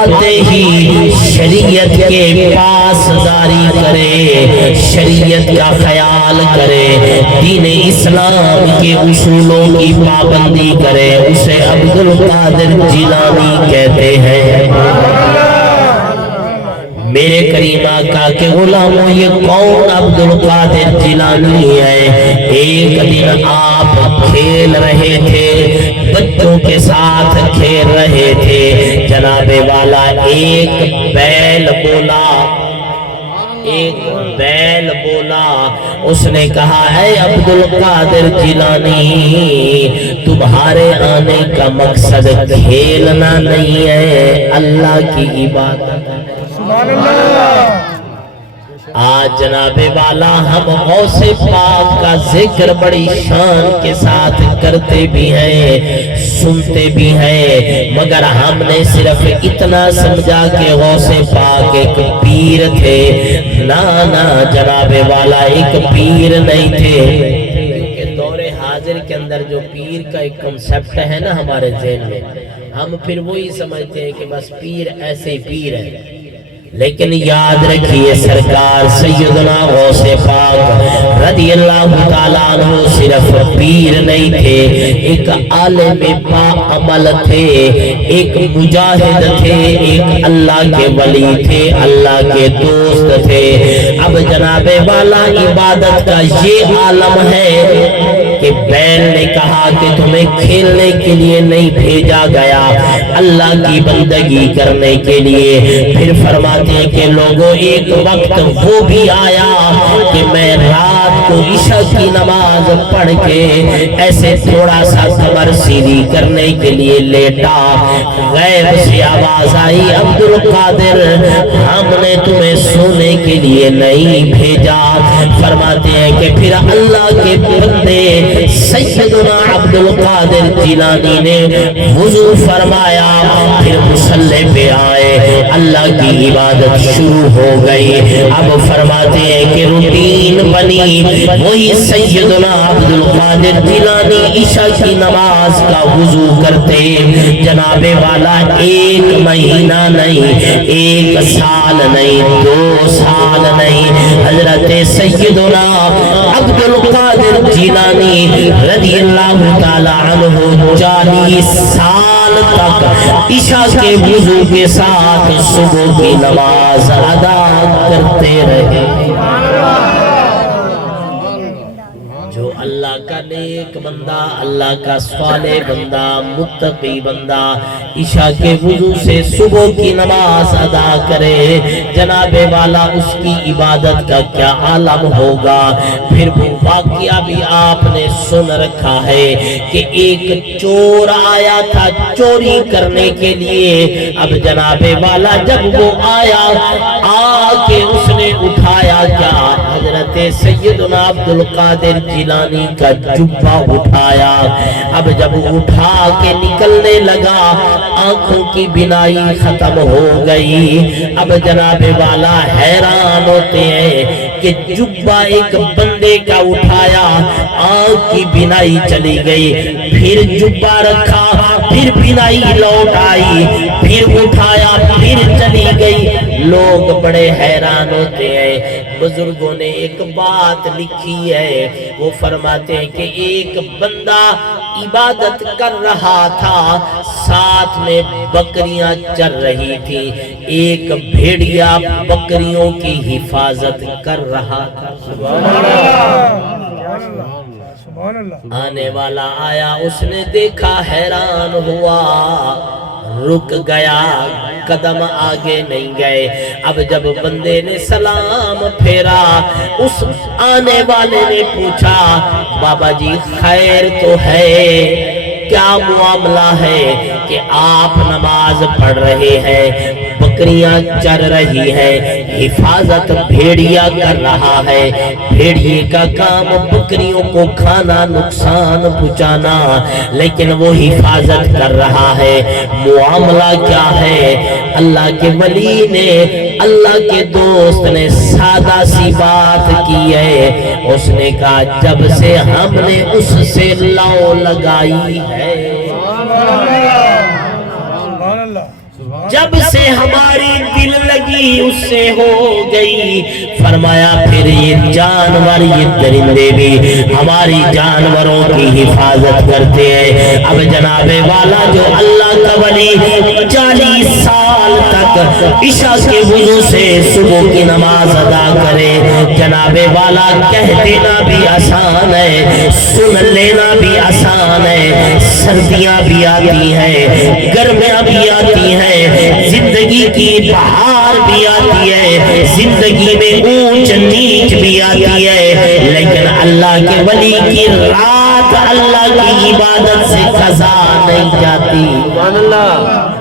آتے ہی شریعت کے پاسداری کرے، شریعت کا خیال کرے، دین اسلام کے اصولوں کی پابندی کرے، اسے عبدالقادر جیلانی کہتے ہیں۔ میرے کریم آقا کے غلاموں، یہ کون عبدالقادر جیلانی ہے؟ ایک دن آپ کھیل رہے تھے، بچوں کے ساتھ کھیل رہے تھے، جناب والا ایک بیل بولا، اس نے کہا اے عبدالقادر جیلانی، تمہارے آنے کا مقصد کھیلنا نہیں ہے، اللہ کی عبادت ہے۔ سبحان اللہ۔ آج جناب والا ہم غوث پاک کا ذکر بڑی شان کے ساتھ کرتے بھی ہیں، سنتے بھی ہیں، مگر ہم نے صرف اتنا سمجھا کہ غوث پاک ایک پیر تھے۔ نا جناب والا ایک پیر نہیں تھے، کیونکہ دور حاضر کے اندر جو پیر کا ایک کنسپٹ ہے نا ہمارے ذہن میں، ہم پھر وہی سمجھتے ہیں کہ بس پیر ایسے پیر ہے، لیکن یاد رکھیے سرکار سیدنا غوث پاک رضی اللہ تعالیٰ عنہ صرف پیر نہیں تھے، ایک عالم با عمل تھے، ایک مجاہد تھے، ایک اللہ کے ولی تھے، اللہ کے دوست تھے۔ اب جناب والا عبادت کا یہ عالم ہے کہ بیل نے کہا کہ تمہیں کھیلنے کے لیے نہیں بھیجا گیا، اللہ کی بندگی کرنے کے لیے۔ پھر فرماتے ہیں کہ لوگوں ایک وقت وہ بھی آیا کہ میں رات کو عشاء کی نماز پڑھ کے ایسے تھوڑا سا کمر سیدھی کرنے کے لیے لیٹا، غیب سے آواز آئی عبدالقادر ہم نے تمہیں سونے کے لیے نہیں بھیجا۔ فرماتے ہیں کہ پھر اللہ کے بندے سیدنا عبدالقادر جیلانی نے وضو فرمایا، پھر مصلی پہ آئے، اللہ کی عبادت شروع ہو گئی۔ اب فرماتے ہیں کہ روٹین بنی، وہی سیدنا عبدالقادر جیلانی عشاء کی نماز کا وضو کرتے، جناب والا ایک مہینہ نہیں، ایک سال نہیں، 2 سال نہیں، حضرت سیدنا عبدالقادر جیلانی رضی اللہ تعالی عنہ 40 سال تک عشاء کے وضو کے ساتھ صبح کی نماز ادا کرتے رہے۔ جو اللہ کا نیک بندہ، اللہ کا صالح بندہ، متقی بندہ عشاء کے وضو سے صبح کی نماز ادا کرے، جناب والا اس کی عبادت کا کیا عالم ہوگا۔ پھر وہ واقعہ بھی آپ نے سن رکھا ہے کہ ایک چور آیا تھا چوری کرنے کے لیے۔ اب جناب والا جب وہ آیا، آ کے اس نے اٹھایا کیا؟ حضرت سیدنا عبدالقادر جیلانی کا جبہ اٹھایا۔ اب جب اٹھا کے نکلنے لگا، آنکھوں کی بینائی ختم ہو گئی۔ اب جناب والا حیران ہوتے ہیں کہ جبہ ایک بندے کا اٹھایا، آنکھ کی بینائی چلی گئی، پھر جبہ رکھا، پھر بینائی لوٹ آئی، پھر اٹھایا، پھر چلی گئی۔ لوگ بڑے حیران ہوتے ہیں۔ بزرگوں نے ایک بات لکھی ہے، وہ فرماتے ہیں کہ ایک بندہ عبادت کر رہا تھا، ساتھ میں بکریاں چر رہی تھی، ایک بھیڑیا بکریوں کی حفاظت کر رہا تھا۔ آنے والا آیا، اس نے دیکھا، حیران ہوا، رک گیا، قدم آگے نہیں گئے۔ اب جب بندے نے سلام پھیرا، اس آنے والے نے پوچھا بابا جی خیر تو ہے؟ کیا معاملہ ہے کہ آپ نماز پڑھ رہے ہیں، بکریاں چر رہی ہے، حفاظت بھیڑیا کر رہا ہے، بھیڑیے کا کام بکریوں کو کھانا، نقصان پہنچانا، لیکن وہ حفاظت کر رہا ہے، معاملہ کیا ہے؟ اللہ کے ولی نے، اللہ کے دوست نے سادہ سی بات کی ہے۔ اس نے کہا جب سے ہم نے اس سے لو لگائی ہے، جب سے ہماری دل لگی اس سے ہو گئی. فرمایا پھر یہ جانور یہ درندے بھی ہماری جانوروں کی حفاظت کرتے ہیں. اب جناب والا جو اللہ کا ولی 40 سال تک عشاء کے وضو سے صبح کی نماز ادا کرے, جناب والا کہہ دینا بھی آسان ہے, سن لینا بھی آسان ہے. سردیاں بھی آتی ہیں, گرمیاں بھی آتی ہیں, زندگی کی بہار بھی آتی ہے, زندگی میں اونچ نیچ بھی آتی ہے, لیکن اللہ کے ولی کی رات اللہ کی عبادت سے قضا نہیں جاتی. سبحان اللہ.